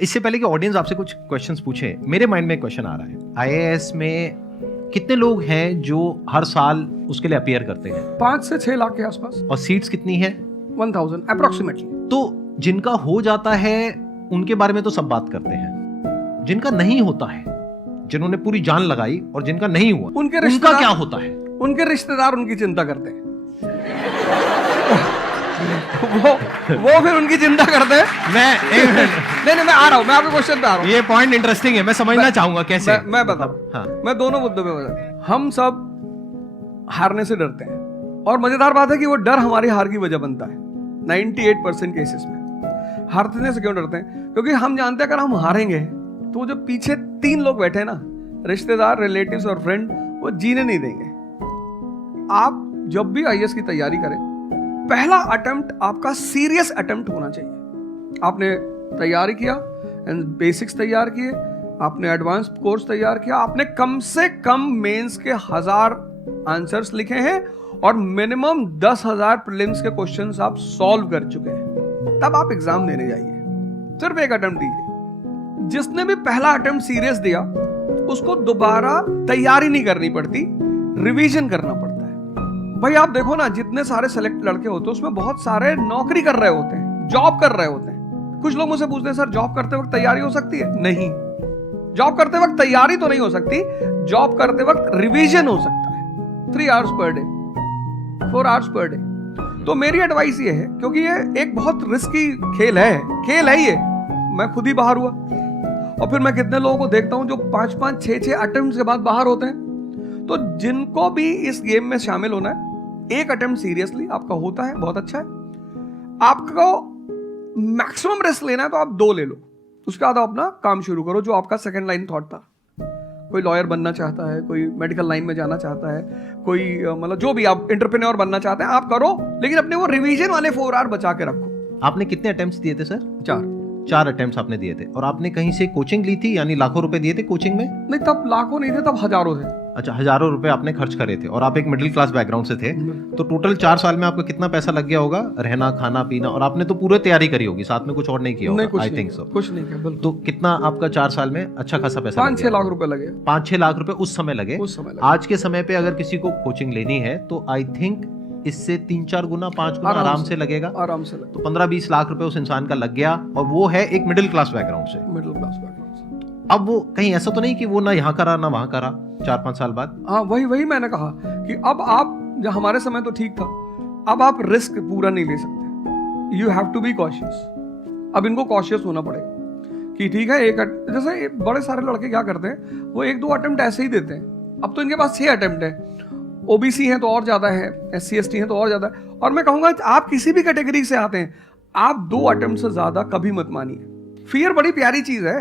इससे पहले कि ऑडियंस आपसे कुछ क्वेश्चंस पूछे, मेरे माइंड में एक क्वेश्चन आ रहा है, आईएएस में कितने लोग हैं जो हर साल उसके लिए अपीयर करते हैं? 5 से 6 लाख के आसपास। और सीट्स कितनी है? 1000 अप्रोक्सीमेटली। तो जिनका हो जाता है उनके बारे में तो सब बात करते हैं, जिनका नहीं होता है, जिन्होंने पूरी जान लगाई और जिनका नहीं हुआ, उनका क्या होता है? उनके रिश्तेदार उनकी चिंता करते हैं। वो फिर उनकी चिंता करते हैं। नहीं, मैं आ रहा हूं, मैं आपके क्वेश्चन पे आ रहा हूं। ये पॉइंट इंटरेस्टिंग है, मैं समझना चाहूंगा कैसे। मैं बताऊं। हाँ। मैं दोनों मुद्दों पे बताऊं। हम सब हारने से डरते हैं, और मजेदार बात है कि वो डर हमारी हार की वजह बनता है। 98% केसेस में हारने से क्यों डरते हैं? क्योंकि हम जानते हैं अगर हम हारेंगे तो जो पीछे 3 लोग बैठे ना, रिश्तेदार, रिलेटिव्स और फ्रेंड, वो जीने नहीं देंगे। आप जब भी आईएएस की तैयारी करें, पहला अटेम्प्ट आपका सीरियस अटेम्प्ट होना चाहिए। आपने तैयारी किया, बेसिक्स तैयार किए, आपने एडवांस कोर्स तैयार किया, आपने कम से कम मेंस के 1000 आंसर्स लिखे हैं और मिनिमम 10,000 प्रीलिम्स के क्वेश्चंस आप सॉल्व कर चुके हैं, तब आप एग्जाम देने जाइए। सिर्फ एक अटेम्प्ट दीजिए। जिसने भी पहला अटेम्प्ट सीरियस दिया, उसको दोबारा तैयारी नहीं करनी पड़ती, रिवीजन करना पड़ता है। भाई आप देखो ना, जितने सारे सेलेक्ट लड़के होते हैं उसमें बहुत सारे नौकरी कर रहे होते हैं, जॉब कर रहे होते हैं। कुछ लोग मुझसे पूछते हैं, सर जॉब करते वक्त तैयारी हो सकती है? नहीं, जॉब करते वक्त तैयारी तो नहीं हो सकती, जॉब करते वक्त रिवीजन हो सकता है। 3 hours per day, 4 hours per day. तो मेरी एडवाइस ये है, क्योंकि ये एक बहुत रिस्की खेल है ये। मैं खुद ही बाहर हुआ, और फिर मैं कितने लोगों को देखता हूं जो 5-5, 6-6 अटेम्प्ट के बाद बाहर होते हैं। तो जिनको भी इस गेम में शामिल होना है, एक अटेम्प्ट सीरियसली आपका होता है, बहुत अच्छा है। आपको मैक्सिमम रिस्क लेना है तो आप 2 ले लो, उसके बाद अपना काम शुरू करो, जो आपका सेकंड लाइन थॉट था। कोई लॉयर बनना चाहता है, कोई मेडिकल लाइन में जाना चाहता है, कोई मतलब जो भी आप एंटरप्रेन्योर बनना चाहते हैं, आप करो, लेकिन अपने वो रिवीजन वाले 4 आवर बचा के रखो। आपने कितने अटेम्प्ट्स दिए थे सर? 4 अटेम्प्ट्स आपने दिए थे। और आपने कहीं से कोचिंग ली थी, यानी लाखों रुपए दिए थे कोचिंग में? नहीं, तब लाखों नहीं थे, तब हजारों थे। अच्छा, हजारों रुपए आपने खर्च करे थे, और आप एक मिडिल क्लास बैकग्राउंड से थे। तो टोटल 4 साल में आपको कितना पैसा लग गया होगा? रहना, खाना, पीना, और आपने तो पूरी तैयारी करी होगी, साथ में कुछ और नहीं किया होगा? I think so. कुछ नहीं किया। तो कितना आपका 4 साल में अच्छा खासा पैसा? 5-6 लाख रुपए लगे। 5-6 लाख रुपए उस समय लगे। आज के समय पे अगर किसी को कोचिंग लेनी है तो आई थिंक इससे 3-4 गुना, 5 गुना आराम से लगेगा। आराम से लगेगा। तो 15-20 लाख रुपए उस इंसान का लग गया, और वो है एक मिडिल क्लास बैकग्राउंड से। अब वो कहीं ऐसा तो नहीं कि वो ना यहाँ करा ना वहां करा 4-5 साल बाद? हाँ, वही मैंने कहा कि अब आप, जब हमारे समय तो ठीक था, अब आप रिस्क पूरा नहीं ले सकते। You have to be cautious. अब इनको कॉशियस होना पड़ेगा कि ठीक है, जैसे बड़े सारे लड़के क्या करते हैं, वो 1-2 अटेम्प्ट ऐसे ही देते हैं। अब तो इनके पास 6 अटेम्प्ट है। ओबीसी हैं तो और ज्यादा है, SC ST हैं तो और ज्यादा है। और मैं कहूंगा आप किसी भी कैटेगरी से आते हैं, आप 2 अटेम्प्ट से ज्यादा कभी मत मानिए। फियर बड़ी प्यारी चीज है।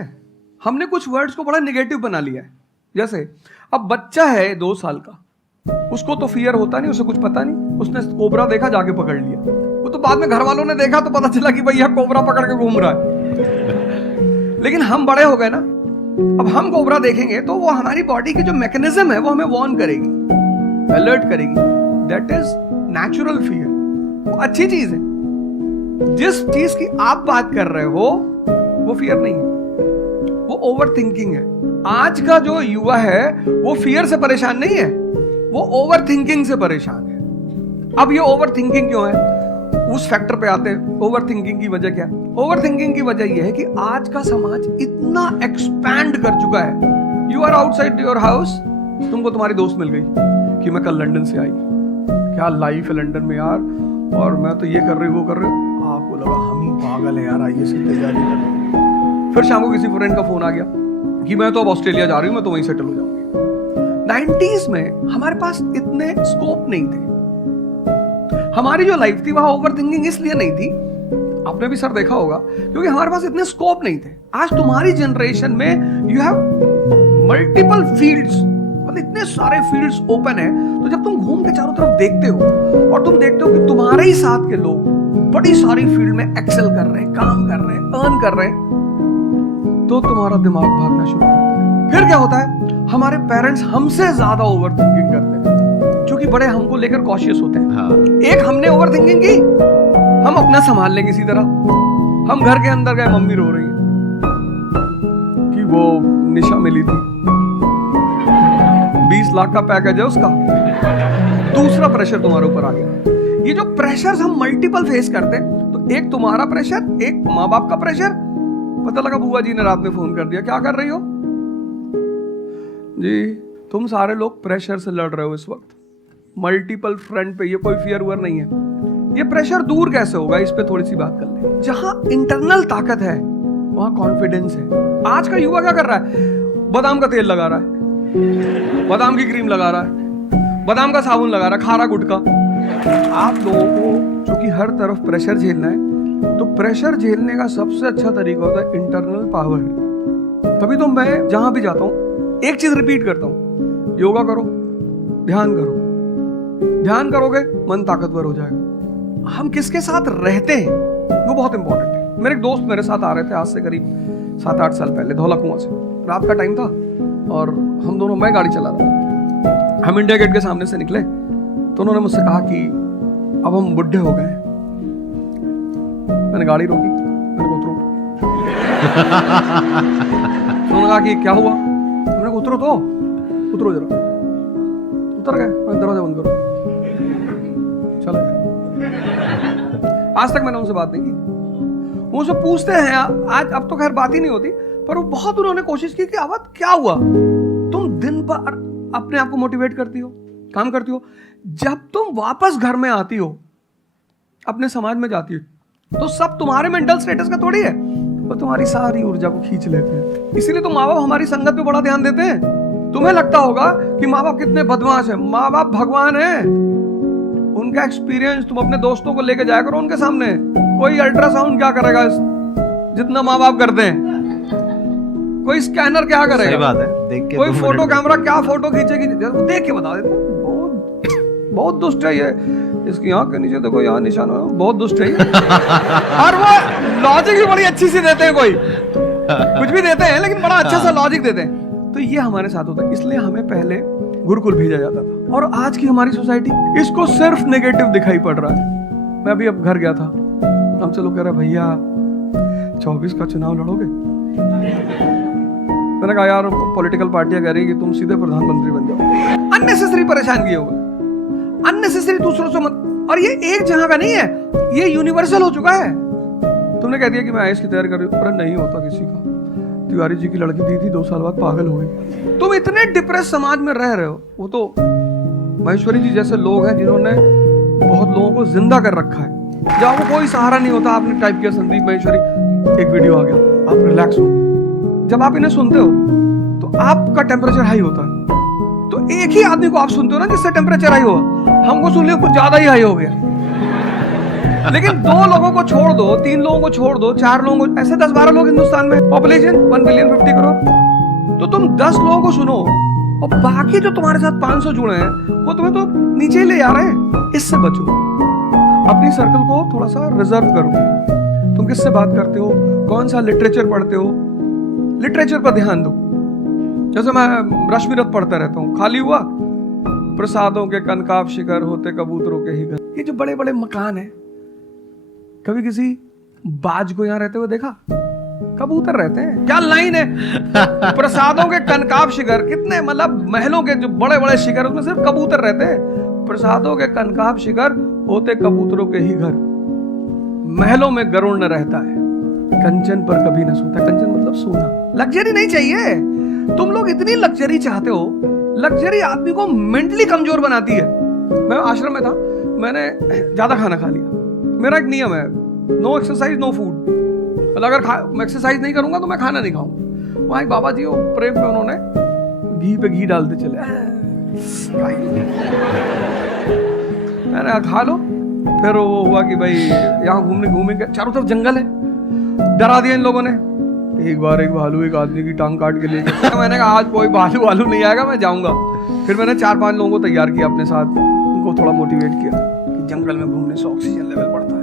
हमने कुछ वर्ड्स को बड़ा नेगेटिव बना लिया है। जैसे अब बच्चा है 2 साल का, उसको तो फियर होता नहीं, उसे कुछ पता नहीं, उसने कोबरा देखा, जाके पकड़ लिया। वो तो बाद में घर वालों ने देखा तो पता चला कि भैया कोबरा पकड़ के घूम रहा है। लेकिन हम बड़े हो गए ना, अब हम कोबरा देखेंगे तो वो हमारी बॉडी की जो मैकेनिज्म है वो हमें वार्न करेगी, अलर्ट करेगी। That is natural fear. वो अच्छी चीज है। जिस चीज की आप बात कर रहे हो वो फियर नहीं है, वो ओवर थिंकिंग है। आज का जो युवा है वो फियर से परेशान नहीं है, वो ओवर थिंकिंग से परेशान है। अब ये ओवर थिंकिंग क्यों है, उस फैक्टर पे आते हैं। ओवर थिंकिंग की वजह क्या है? ओवर थिंकिंग की वजह यह है कि आज का समाज इतना एक्सपैंड कर चुका है। You are outside your house, तुमको तुम्हारी दोस्त मिल गई कि मैं कल लंदन से आई, क्या लाइफ है लंदन में यार, और मैं तो ये कर रही वो कर रही हूँ। आपको लगा हम ही पागल है यार, आईएएस की तैयारी कर रहे हैं। फिर शाम को किसी फ्रेंड का फोन आ गया कि मैं तो अब ऑस्ट्रेलिया जा रही हूँ, मैं तो वहीं सेटल हो जाऊंगी। 90s में हमारे पास इतने स्कोप नहीं थे। हमारी जो लाइफ थी वहां ओवर थिंकिंग इसलिए नहीं थी, आपने भी सर देखा होगा, क्योंकि हमारे पास इतने स्कोप नहीं थे। आज तुम्हारी जनरेशन में यू हैव मल्टीपल फील्ड्स, मतलब इतने सारे फील्ड्स ओपन है। तो जब तुम घूम के चारों तरफ देखते हो और तुम देखते हो कि तुम्हारे ही साथ के लोग बड़ी सारी फील्ड में एक्सेल कर रहे हैं, काम कर रहे हैं, अर्न कर रहे हैं, तो तुम्हारा दिमाग भागना शुरू करता है। फिर क्या होता है, हमारे पेरेंट्स हमसे ज्यादा ओवर थिंकिंग करते हैं, क्योंकि बड़े हमको लेकर कॉशियस होते हैं। हाँ। एक हमने ओवर थिंकिंग की, हम अपना संभाल लेंगे इसी तरह। हम घर के अंदर गए, मम्मी रो रही है, वो निशा मिली थी, 20 लाख का पैकेज है उसका। दूसरा प्रेशर तुम्हारे ऊपर आ गया। ये जो प्रेशर हम मल्टीपल फेस करते हैं, तो एक तुम्हारा प्रेशर, एक माँ बाप का प्रेशर। पता लगा बुआ जी ने रात में फोन कर दिया, क्या कर रही हो जी? तुम सारे लोग प्रेशर से लड़ रहे हो इस वक्त, मल्टीपल फ्रंट पे। ये कोई फियर वियर नहीं है। ये प्रेशर दूर कैसे होगा, इस पे थोड़ी सी बात कर ले। जहां इंटरनल ताकत है वहां कॉन्फिडेंस है। आज का युवा क्या कर रहा है? बादाम का तेल लगा रहा है, बादाम की क्रीम लगा रहा है, बादाम का साबुन लगा रहा है, खा रहा गुटखा। आप लोगों को चूंकि हर तरफ प्रेशर झेलना है, तो प्रेशर झेलने का सबसे अच्छा तरीका होता है इंटरनल पावर। तभी तो मैं जहां भी जाता हूं एक चीज रिपीट करता हूं, योगा करो, ध्यान करो। ध्यान करोगे मन ताकतवर हो जाएगा। हम किसके साथ रहते हैं वो बहुत इंपॉर्टेंट है। मेरे एक दोस्त मेरे साथ आ रहे थे आज से करीब 7-8 साल पहले, धौला कुआं से। रात का टाइम था और हम दोनों, मैं गाड़ी चला रहा था, हम इंडिया गेट के सामने से निकले तो उन्होंने मुझसे कहा कि अब हम बुढ़े हो गए। मैंने गाड़ी रोकी, मैंने उतरो। उन्होंने कहा कि क्या हुआ? मैंने उतरो तो, उतरो जरा। उतर गए, दरवाजा बंद करो, चलो। आज तक मैंने उनसे बात नहीं की। वो सब पूछते हैं आज, अब तो खैर बात ही नहीं होती, पर वो बहुत उन्होंने कोशिश की कि अब क्या हुआ? तुम दिन भर अपने आप को मोटिवेट करती हो, काम करती हो, जब तुम वापस घर में आती हो, अपने समाज में जाती हो, तो सब तुम्हारे मेंटल स्टेटस का थोड़ी है, वो तुम्हारी सारी ऊर्जा को खींच लेते हैं। इसीलिए तो माँ बाप हमारी संगत पे बड़ा ध्यान देते हैं। तुम्हें लगता होगा कि माँ बाप कितने बदमाश हैं, माँ बाप भगवान हैं। उनका एक्सपीरियंस तुम अपने दोस्तों को लेके जाया करो उनके सामने। कोई अल्ट्रासाउंड क्या करेगा जितना माँ बाप करते हैं? कोई स्कैनर क्या करेगा? सही बात है, देख के कोई फोटो कैमरा क्या फोटो खींचेगी, देख के बता देते। बहुत दुष्ट है ये, इसकी आंख के नीचे देखो यहाँ निशान, बहुत दुष्ट है ये। और वो लॉजिक भी बड़ी अच्छी सी देते हैं, कोई कुछ भी देते हैं लेकिन बड़ा अच्छा सा लॉजिक देते हैं। तो ये हमारे साथ होता है। इसलिए हमें पहले गुरुकुल भेजा जाता था, और आज की हमारी सोसाइटी इसको सिर्फ नेगेटिव दिखाई पड़ रहा है। मैं अभी अब घर गया था, हमसे लोग कह रहे भैया 24 का चुनाव लड़ोगे? मैंने कहा यार पॉलिटिकल पार्टियां कह रही कि तुम सीधे प्रधानमंत्री बन जाओ। अननेसेसरी परेशान किए होगा, अननेसेसरी दूसरों से मत। और ये एक जहां का नहीं है, ये यूनिवर्सल हो चुका है। तुमने कह दिया कि मैं आईएएस की तैयारी कर रही हूँ, पर नहीं होता किसी का। तिवारी जी की लड़की दी थी, 2 साल बाद पागल हो गई। तुम इतने डिप्रेस समाज में रह रहे हो। वो तो महेश्वरी जी जैसे लोग हैं जिन्होंने बहुत लोगों को जिंदा कर रखा है। जब वो कोई सहारा नहीं होता, आपने टाइप किया संदीप महेश्वरी, एक वीडियो आ गया, आप रिलैक्स हो। जब आप इन्हें सुनते हो तो आपका टेम्परेचर हाई होता है। तो एक ही आदमी को आप सुनते हो ना जिससे टेम्परेचर हाई हो, हमको सुन लिया कुछ ज्यादा ही हाई हो गया। लेकिन 2 लोगों को छोड़ दो, 3 लोगों को छोड़ दो, 4 लोगों को, ऐसे 10-12 लोग हिंदुस्तान में, पॉपुलेशन 1 बिलियन 50 करोड़। तो तुम 10 लोगों को सुनो और बाकी जो तुम्हारे साथ 500 जुड़े हैं वो तुम्हें तो नीचे ले जा रहे हैं। इससे बचो, अपनी सर्कल को थोड़ा सा रिजर्व करो। तुम किससे बात करते हो, कौन सा लिटरेचर पढ़ते हो, लिटरेचर पर ध्यान दो। जैसे मैं रश्मिरथ पढ़ता रहता हूँ, खाली हुआ प्रसादों के कनकाब शिखर होते कबूतरों के ही घर। ये जो बड़े बड़े मकान है, कभी किसी बाज को यहाँ रहते हुए देखा? कबूतर रहते हैं। क्या लाइन है, प्रसादों के कनकाब शिखर, कितने मतलब महलों के जो बड़े बड़े शिखर, उसमें सिर्फ कबूतर रहते हैं। प्रसादों के कनकाब शिखर होते कबूतरों के ही घर, महलों में गरुड़ न रहता है, कंचन पर कभी न सोता। कंचन मतलब सोना। लग्जरी नहीं चाहिए। तुम लोग इतनी लग्जरी चाहते हो, लग्जरी आदमी को मेंटली कमजोर बनाती है। मैं आश्रम में था, मैंने ज्यादा खाना खा लिया। मेरा एक नियम है, नो एक्सरसाइज नो फूड। मतलब अगर एक्सरसाइज नहीं करूंगा तो मैं खाना नहीं खाऊंगा। वहां एक बाबा जी, वो प्रेम पे उन्होंने घी पे घी डालते चले, मैंने खा लो। फिर वो हुआ कि भाई यहाँ घूमने के चारों तरफ जंगल है, डरा दिया इन लोगों ने। एक बार एक भालू एक आदमी की टांग काट के ले गया। मैंने कहा आज कोई भालू नहीं आएगा, मैं जाऊंगा। फिर मैंने 4-5 लोगों को तैयार किया अपने साथ, उनको थोड़ा मोटिवेट किया कि जंगल में घूमने से ऑक्सीजन लेवल बढ़ता है।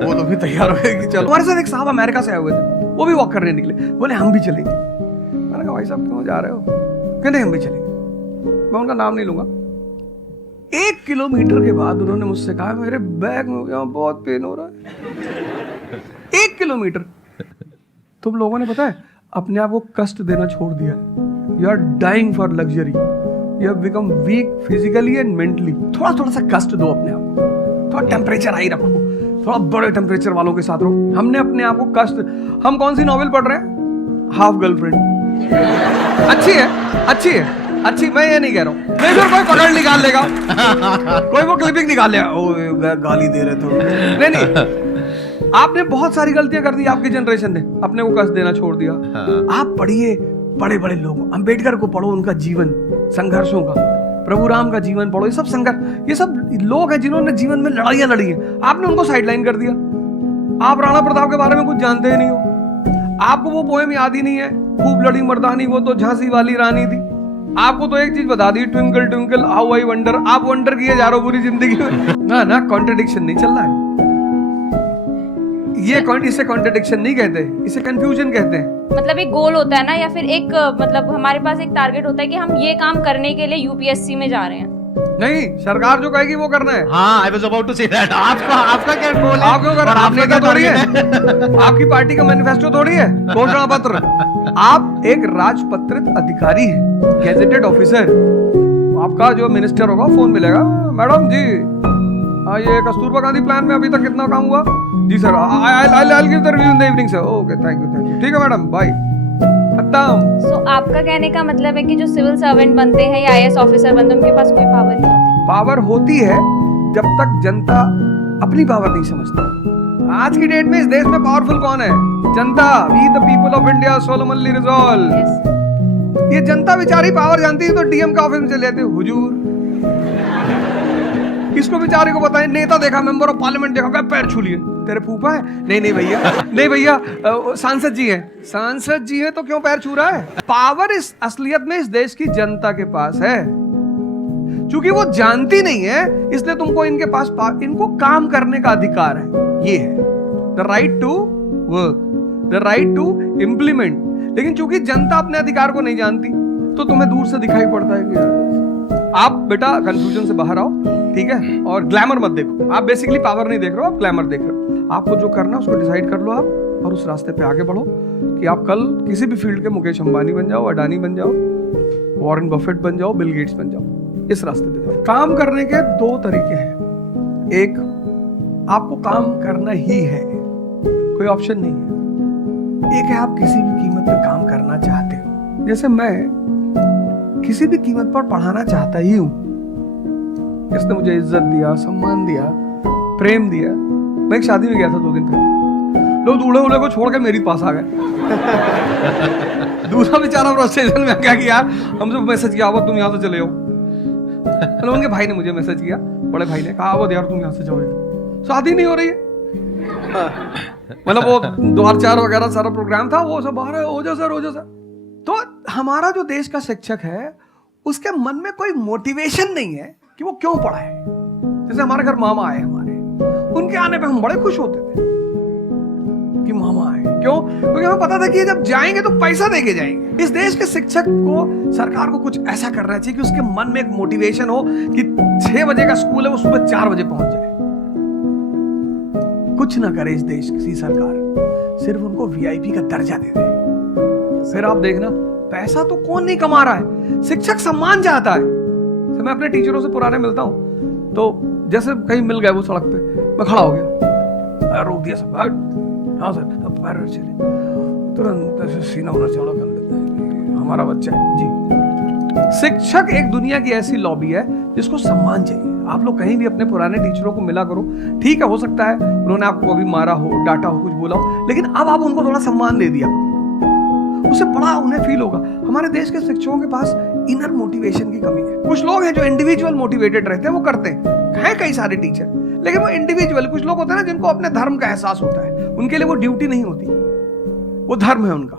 वो लोग भी तैयार हो गए कि चलो। हमारे साथ एक साहब अमेरिका से आए हुए थे, वो भी वॉक करने निकले, बोले हम भी चलेंगे। मैंने कहा भाई साहब क्यों जा रहे हो? कहते हम भी चलेंगे। मैं उनका नाम नहीं लूंगा। 1 किलोमीटर के बाद उन्होंने मुझसे कहा मेरे बैग में बहुत पेन हो रहा है। 1 किलोमीटर। तुम लोगों ने पता है अपने आप को कष्ट देना छोड़ दिया है। You are dying for luxury, you have become weak physically and mentally. थोड़ा थोड़ा सा कष्ट दो अपने आप को, थोड़ा टेम्परेचर हाई रखो, थोड़ा बड़े टेम्परेचर वालों के साथ रहो। हमने अपने आप को कष्ट, हम कौन सी नॉवेल पढ़ रहे हैं? Half girlfriend. अच्छी है, अच्छी है, अच्छी, मैं ये नहीं कह रहा हूँ। नहीं फिर कोई पकड़ निकाल लेगा, कोई वो क्लिपिंग निकाल लेगा, ओ गाली दे रहे थे। नहीं नहीं, आपने बहुत सारी गलतियां कर दी, आपकी जनरेशन ने अपने को कष्ट देना छोड़ दिया। आप पढ़िए बड़े बड़े लोगों, अंबेडकर को पढ़ो, उनका जीवन संघर्षों का, प्रभु राम का जीवन पढ़ो, ये सब संघर्ष, ये सब लोग हैं जिन्होंने जीवन में लड़ाइयां लड़ी हैं। आपने उनको साइडलाइन कर दिया। आप राणा प्रताप के बारे में कुछ जानते ही नहीं हो, आपको वो पोएम याद ही नहीं है, खूब लड़ी मर्दानी वो तो झांसी वाली रानी थी। आपको तो एक चीज बता दी, twinkle twinkle how I wonder. आप वंडर किए जा रहे हो पूरी जिंदगी में। ना कॉन्ट्रडिक्शन नहीं चल रहा है ये, इसे कॉन्ट्रडिक्शन नहीं कहते, इसे कंफ्यूजन कहते हैं। मतलब एक गोल होता है ना, या फिर एक मतलब हमारे पास एक टारगेट होता है कि हम ये काम करने के लिए यूपीएससी में जा रहे हैं। नहीं, सरकार जो कहेगी वो करना है। हाँ, I was about to say that. आपका क्या गोल है? आप क्यों कर रहे हैं? आपने क्या थोड़ी है? आपकी पार्टी का मैनिफेस्टो थोड़ी है, घोषणा पत्र। आप एक राजपत्रित अधिकारी हैं, गैजेटेड ऑफिसर। आपका जो मिनिस्टर होगा फोन मिलेगा, मैडम जी ये कस्तूरबा गांधी प्लान में अभी तक कितना काम हुआ? जी sir, I'll give the review in the evening sir. Okay, thank you. ठीक है मैडम, बाय, खत्म। सो आपका कहने का मतलब है कि जो सिविल सर्वेंट बनते हैं या आईएएस ऑफिसर बनते हैं, उनके पास कोई पावर नहीं होती? पावर होती है जब तक जनता अपनी पावर नहीं समझती। आज की डेट में इस देश में पावरफुल कौन है? जनता। We the people of India solemnly resolve. ये जनता बेचारी पावर जानती है तो डीएम का ऑफिस में चले जाते, हुजूर किसको बेचारे को बताएं? नेता देखा, मेंबर ऑफ पार्लियामेंट देखा, पैर छू लिए, तेरे फूफा है? नहीं भैया, नहीं भैया, सांसद जी है। सांसद जी है तो क्यों पैर छू रहा है? पावर इस असलियत में इस देश की जनता के पास है, क्योंकि वो जानती नहीं है, इसलिए तुमको इनके पास इनको काम करने का अधिकार है। ये है the right to work, the right to implement. लेकिन चूंकि जनता अपने अधिकार को नहीं जानती तो तुम्हें दूर से दिखाई पड़ता है कि आप बेटा कंफ्यूजन से बाहर आओ, ठीक है? और ग्लैमर मत देखो। आप बेसिकली पावर नहीं देख रहे हो, आप ग्लैमर देख रहे हो। आपको जो करना है उसको डिसाइड कर लो आप, और उस रास्ते पे आगे बढ़ो कि आप कल किसी भी फील्ड के मुकेश अंबानी बन जाओ, अडानी बन जाओ, वॉरेन बफेट बन जाओ, बिल गेट्स बन जाओ। इस रास्ते पे जाओ। काम करने के दो तरीके हैं। एक, आपको काम करना ही है, कोई ऑप्शन नहीं है। एक है आप किसी भी कीमत पे काम करना चाहते हो। जैसे मैं किसी भी कीमत पर पढ़ाना चाहता ही हूं। इसने मुझे इज्जत दिया, सम्मान दिया, प्रेम दिया। मैं एक शादी में गया था 2 दिन पहले, लोग दूल्हे उल्हे को छोड़ के मेरे पास आ गए। दूसरा बेचारा फ्रस्ट्रेशन में क्या किया, हमसे मैसेज किया, अब तुम यहाँ से चले जाओ। उनके भाई ने मुझे मैसेज किया, बड़े भाई ने कहा, अब यार तुम यहाँ से जाओ, शादी नहीं हो रही है। मतलब वो 2004 वगैरह सारा प्रोग्राम था, वो सब बाहर हो जाओ सर, हो जाओ सर। तो हमारा जो देश का शिक्षक है, उसके मन में कोई मोटिवेशन नहीं है कि वो क्यों पढ़ा है। जैसे हमारे घर मामा आए, हमारे उनके आने पे हम बड़े खुश होते थे कि मामा आए। क्यों? क्योंकि हमें पता था कि जब जाएंगे तो पैसा देके जाएंगे। इस देश के शिक्षक को, सरकार को कुछ ऐसा करना चाहिए कि उसके मन में एक मोटिवेशन हो कि 6 बजे का स्कूल है, वो सुबह 4 बजे पहुंच जाए। कुछ ना करे इस देश की सरकार, सिर्फ उनको वीआईपी का दर्जा दे दे। फिर आप देखना, पैसा तो कौन नहीं कमा रहा है, शिक्षक सम्मान चाहता है। तो मैं अपने टीचरों से पुराने मिलता हूँ, तो जैसे कहीं मिल गए वो सड़क पे, मैं खड़ा हो गया, रोक दिया सब, हाँ सर, अब पैर चले, तुरंत ऐसे सीना उधर चौड़ा कर लेते हैं, हमारा बच्चा है जी। शिक्षक एक दुनिया की ऐसी लॉबी है जिसको सम्मान चाहिए। आप लोग कहीं भी अपने पुराने टीचरों को मिला करो, ठीक है, हो सकता है उन्होंने आपको कभी मारा हो, डांटा हो, कुछ बोला हो, लेकिन अब आप उनको थोड़ा सम्मान दे दिया, उससे बड़ा उन्हें फील होगा। हमारे देश के शिक्षकों के पास इनर मोटिवेशन की कमी है। कुछ लोग हैं जो इंडिविजुअल मोटिवेटेड रहते हैं, वो करते हैं कई सारे टीचर, लेकिन वो इंडिविजुअल, कुछ लोग होते हैं ना जिनको अपने धर्म का एहसास होता है, उनके लिए वो ड्यूटी नहीं होती, वो धर्म है उनका।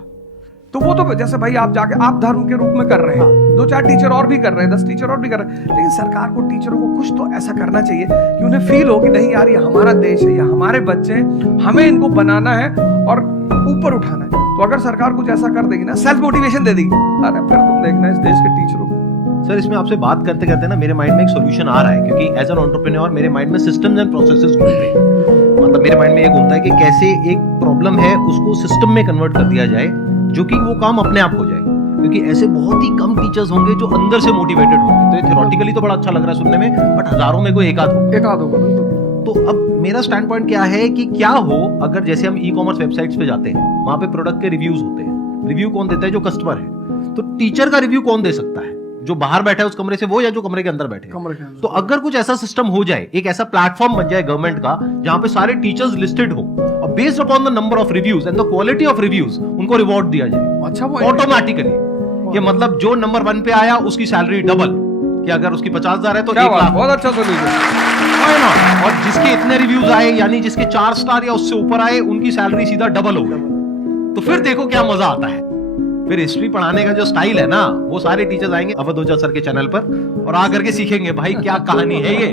तो वो तो जैसे भाई आप जाके आप धर्म के रूप में कर रहे हैं, 2-4 टीचर और भी कर रहे हैं, 10 टीचर और भी कर रहे हैं, लेकिन सरकार को टीचरों को कुछ तो ऐसा करना चाहिए कि उन्हें फील हो कि नहीं यार, ये हमारा देश है, ये हमारे बच्चे हैं, हमें इनको बनाना है और ऊपर उठाना है। तो अगर सरकार कुछ ऐसा कर देगी ना, सेल्फ मोटिवेशन दे देगी, अरे फिर तुम देखना इस देश के टीचरों को। सर, इसमें आपसे बात करते करते ना मेरे माइंड में एक सॉल्यूशन आ रहा है, क्योंकि एज एन एंटरप्रेन्योर मेरे माइंड में सिस्टम्स एंड प्रोसेसेस घूम रहे हैं। मतलब मेरे माइंड में ये घूमता है कि कैसे एक प्रॉब्लम है उसको सिस्टम में कन्वर्ट कर दिया जाए, जो कि वो काम अपने आप हो जाए, क्योंकि ऐसे बहुत ही कम टीचर्स होंगे जो अंदर से मोटिवेटेड होंगे। तो ये थ्योरेटिकली तो बड़ा अच्छा लग रहा है सुनने में, बट हजारों में कोई एक आध होगा। एक आध होगा बिल्कुल। तो अब मेरा स्टैंड पॉइंट क्या है कि क्या हो अगर जैसे हम ई कॉमर्स वेबसाइट्स पे जाते हैं, वहां पे प्रोडक्ट के रिव्यूज होते हैं। रिव्यू कौन देता है? जो कस्टमर है। तो टीचर का रिव्यू कौन दे सकता है? जो बाहर बैठा है उस कमरे से वो, या जो कमरे के अंदर बैठे हैं? कमरे के अंदर। तो अगर कुछ ऐसा सिस्टम हो जाए, एक ऐसा प्लेटफॉर्म बन जाए गवर्नमेंट का जहां पे सारे टीचर्स लिस्टेड हो और based upon the number of reviews and the quality of reviews उनको रिवॉर्ड दिया जाए अच्छा, वो ऑटोमेटिकली। ये मतलब जो नंबर 1 पे आया उसकी सैलरी डबल, कि अगर उसकी 50,000 है तो क्या 1 बात, लाख। बहुत अच्छा सोल्यूशन। है ना? और जिसके इतने रिव्यूज आए, यानी जिसके 4 स्टार या उससे ऊपर आए, उनकी सैलरी सीधा डबल हो गई। तो फिर देखो क्या मजा आता है। फिर हिस्ट्री पढ़ाने का जो स्टाइल है ना, वो सारे टीचर्स आएंगे अवध ओझा सर के चैनल पर और आकर के सीखेंगे भाई क्या कहानी है ये,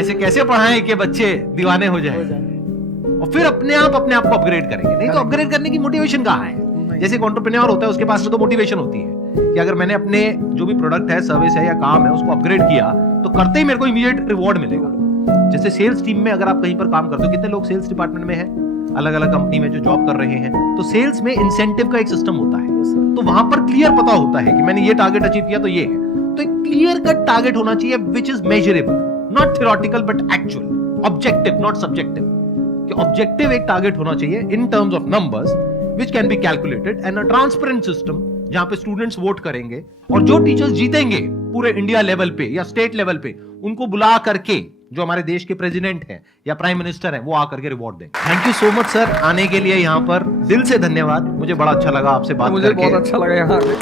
ऐसे कैसे पढ़ाएं कि बच्चे दीवाने हो जाएं, और फिर अपने आप को अपग्रेड करेंगे। नहीं तो अपग्रेड करने की मोटिवेशन कहाँ है? जैसे एक एंटरप्रेन्योर होता है, उसके पास तो मोटिवेशन होती है कि अगर मैंने अपने जो भी प्रोडक्ट है, सर्विस है या काम है, उसको अपग्रेड किया तो करते ही मेरे को इमीडिएट रिवॉर्ड मिलेगा। जैसे सेल्स टीम में अगर आप कहीं पर काम करते हो, कितने लोग सेल्स डिपार्टमेंट में हैं, अलग अलग कंपनी में जो जॉब कर रहे हैं, तो सेल्स में इंसेंटिव का एक सिस्टम होता है। तो वहां पर क्लियर पता होता है कि मैंने ये टारगेट अचीव किया तो ये है। तो एक क्लियर कट टारगेट होना चाहिए which is measurable, not theoretical but actual, objective not subjective. कि ऑब्जेक्टिव एक टारगेट होना चाहिए in terms of numbers which can be calculated, and a transparent system जहां पे स्टूडेंट्स वोट करेंगे और जो टीचर्स जीतेंगे पूरे इंडिया लेवल पे या स्टेट लेवल पे, उनको बुला करके जो हमारे देश के प्रेसिडेंट हैं या प्राइम मिनिस्टर हैं, वो आकर के रिवॉर्ड दें। Thank you so much sir आने के लिए यहाँ पर, दिल से धन्यवाद। मुझे बड़ा अच्छा लगा आपसे बात मुझे करके। बहुत अच्छा लगा यहाँ आके।